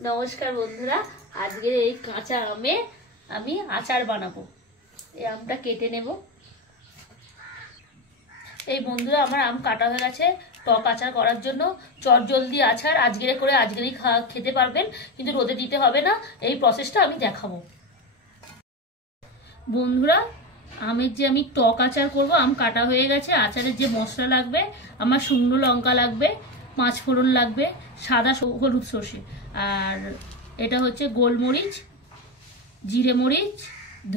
নমস্কার বন্ধুরা, আজকের এই কাঁচা আমে আমি আচার বানাবো। এই আমটা কেটে নেব। এই বন্ধুরা, আমার আম কাটা হয়ে গেছে টক আচার করার জন্য। চটজলদি আচার আজকেরই খেতে পারবেন, কিন্তু রোদে দিতে হবে না। এই প্রসেসটা আমি দেখাবো। বন্ধুরা, আমের যে আমি টক আচার করব, আম কাটা হয়ে গেছে। আচারের যে মশলা লাগবে, আমার শুকনো লঙ্কা লাগবে, 5 ফোড়ন লাগবে, সাদা হলুদ সর্ষে, আর এটা হচ্ছে গোলমরিচ, জিরে মরিচ,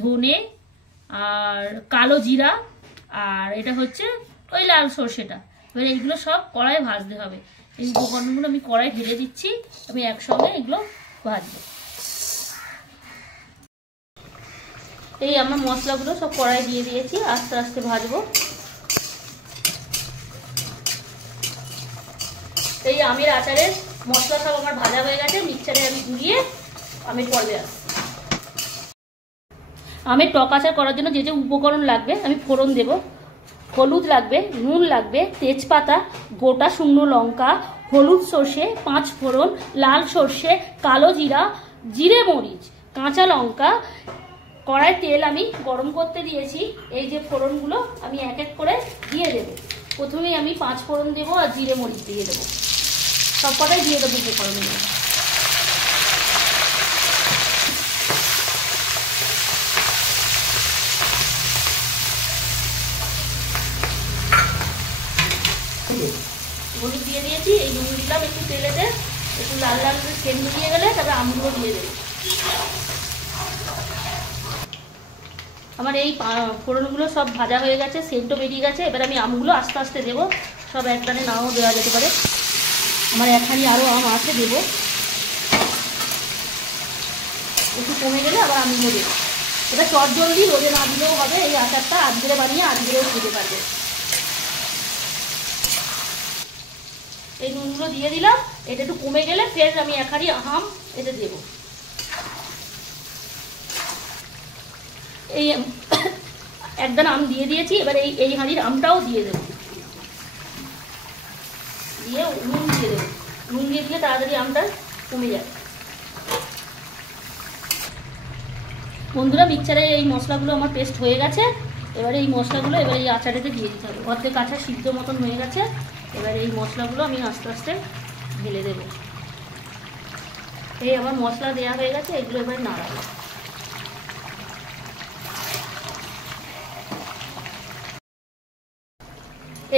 ধনে, আর কালো জিরা, আর এটা হচ্ছে ওই লাল সর্ষেটা। এবার এইগুলো সব কড়াই ভাজতে হবে। এই উপকরণগুলো আমি কড়াই ঢেলে দিচ্ছি, আমি একসঙ্গে এগুলো ভাজবো। এই আমার মশলাগুলো সব কড়াই দিয়ে দিয়েছি, আস্তে আস্তে ভাজবো। এই আমের আচারের মশলা সব আমার ভাজা হয়ে গেছে, মিক্সচারে আমি গুলিয়ে আমের পর্বে আসছি। আমের টক আচার করার জন্য যে যে উপকরণ লাগবে আমি ফোড়ন দেব। হলুদ লাগবে, নুন লাগবে, তেজপাতা, গোটা শুকনো লঙ্কা, হলুদ সর্ষে, 5 ফোড়ন, লাল সর্ষে, কালো জিরা, জিরে মরিচ, কাঁচা লঙ্কা। কড়াই তেল আমি গরম করতে দিয়েছি। এই যে ফোড়নগুলো আমি এক এক করে দিয়ে দেবো। প্রথমেই আমি 5 ফোড়ন দেবো আর জিরে মরিচ দিয়ে দেবো। সব কটাই দিয়ে দেবো উপকরণগুলো। হলুদ দিয়ে দিয়েছি, এই নুন দিলাম একটু তেলেতে, একটু লাল লাল করে সেন্ট দিয়ে গেলে তারপরে আমগুলো দিয়ে দেবো। আমার এই ফোড়নগুলো সব ভাজা হয়ে গেছে, সেন্টও বেরিয়ে গেছে। এবার আমি আমগুলো আস্তে আস্তে দেবো, সব একটানে নাও দেওয়া যেতে পারে। আমার একখানি আরও আম আছে, দেবো। একটু কমে গেলে আবার আমগুলো দেবো। এটা চটজলদি, রোদে না দিলেও হবে। এই আচারটা আজকেরে বানিয়ে আজকেরেও খেতে পারবে। এই নুনগুলো দিয়ে দিলাম। এটা একটু কমে গেলে ফের আমি একখানি আম এতে দেবো। এই একদম আম দিয়ে দিয়েছি। এবার এই হাঁড়ির আমটাও দিয়ে দেবো, দিয়ে নুন দিয়ে দেবো। নুন দিয়ে দিলে তাড়াতাড়ি আমটা কমে যায়। বন্ধুরা, মিক্সচারে এই মশলাগুলো আমার পেস্ট হয়ে গেছে। এবারে এই মশলাগুলো এই আচারেতে দিয়ে দিতে হবে। অর্ধেক আচার সিদ্ধ মতন হয়ে গেছে। এবারে এই মশলাগুলো আমি আস্তে আস্তে ঢেলে দেবো। এই আমার মশলা দেওয়া হয়ে গেছে, এগুলো এবার নাড়াবো।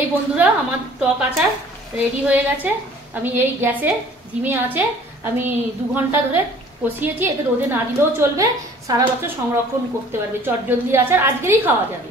এই বন্ধুরা, আমার টক আচার রেডি হয়ে গেছে। আমি এই গ্যাসে ধিমে আছে আমি 2 ঘন্টা ধরে কষিয়েছি। এতে রোদে না দিলেও চলবে, সারা বছর সংরক্ষণ করতে পারবে। চটজলদি আচার আজকেরই খাওয়া যাবে।